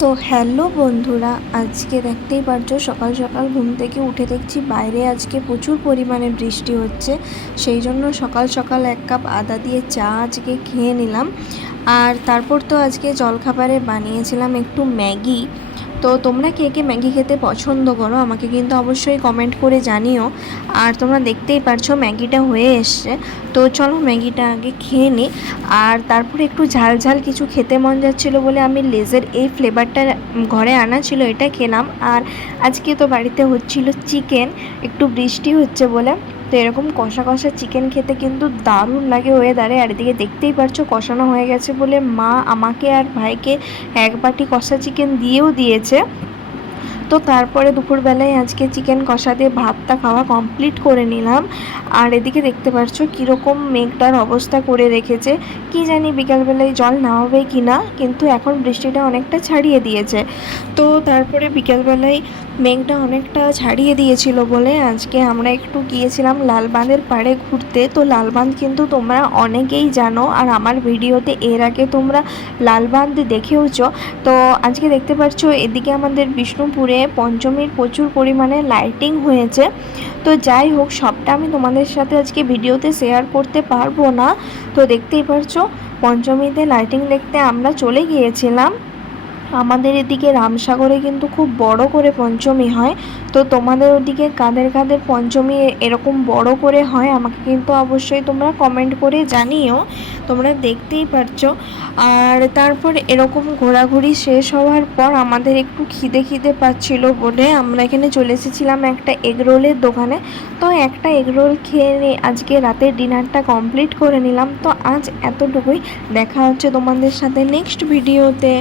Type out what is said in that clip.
তো হ্যালো বন্ধুরা, আজকে দেখতেই পারছো সকাল সকাল ঘুম থেকে উঠে দেখছি বাইরে আজকে প্রচুর পরিমাণে বৃষ্টি হচ্ছে। সেই জন্য সকাল সকাল এক কাপ আদা দিয়ে চা আজকে খেয়ে নিলাম। আর তারপর তো আজকে জলখাবারে বানিয়েছিলাম একটু ম্যাগি। তো তোমরা কে কে ম্যাগি খেতে পছন্দ করো আমাকে কিন্তু অবশ্যই কমেন্ট করে জানিও। আর তোমরা দেখতেই পারছো ম্যাগিটা হয়ে এসছে। তো চলো ম্যাগিটা আগে খেয়ে নিই। আর তারপরে একটু ঝাল ঝাল কিছু খেতে মন যাচ্ছিলো বলে আমি লেজের এই ফ্লেভারটা ঘরে আনা ছিল, এটা খেলাম। আর আজকে তো বাড়িতে হচ্ছিল চিকেন, একটু বৃষ্টি হচ্ছে বলে। তো এরকম কষা কষা চিকেন খেতে কিন্তু দারুণ লাগে ওয়েদারে। আর এদিকে দেখতেই পারছো কষানো হয়ে গেছে বলে মা আমাকে আর ভাইকে এক বাটি কষা চিকেন দিয়েও দিয়েছে। তো তারপরে দুপুরবেলায় আজকে চিকেন কষা দিয়ে ভাতটা খাওয়া কমপ্লিট করে নিলাম। আর এদিকে দেখতে পাচ্ছ কীরকম মেঘটার অবস্থা করে রেখেছে, কি জানি বিকালবেলায় জল নামাবে কি না, কিন্তু এখন বৃষ্টিটা অনেকটা ছাড়িয়ে দিয়েছে। তো তারপরে বিকালবেলায় মেঘটা অনেকটা ছাড়িয়ে দিয়েছিল বলে আজকে আমরা একটু গিয়েছিলাম লালবাঁধের পাড়ে ঘুরতে। তো লালবাঁধ কিন্তু তোমরা অনেকেই জানো, আর আমার ভিডিওতে এর আগে তোমরা লালবাঁধ দেখেওছো। তো আজকে দেখতে পাচ্ছ এদিকে আমাদের বিষ্ণুপুরে পঞ্চমীর প্রচুর পরিমাণে লাইটিং হয়েছে। তো যাই হোক, সবটা আমি তোমাদের সাথে আজকে ভিডিওতে শেয়ার করতে পারবো না। তো দেখতেই পাচ্ছ পঞ্চমীতে লাইটিং দেখতে আমরা চলে গিয়েছিলাম। আমাদের এদিকে রামসাগরে কিন্তু খুব বড় করে পঞ্চমী হয়। তো তোমাদের ওদিকে কাদের কাদের পঞ্চমী এরকম বড় করে হয় আমাকে কিন্তু অবশ্যই তোমরা কমেন্ট করে জানিও। তোমরা দেখতেই পারছো। আর তারপর এরকম ঘোরাঘুরি শেষ হওয়ার পর আমাদের একটু খিদে খিদে পাচ্ছিল বলে আমরা এখানে চলে এসেছিলাম একটা এগরোলের দোকানে। তো একটা এগরোল খেয়ে নিয়ে আজকে রাতের ডিনারটা কমপ্লিট করে নিলাম। তো আজ এতটুকুই, দেখা হচ্ছে তোমাদের সাথে নেক্সট ভিডিওতে।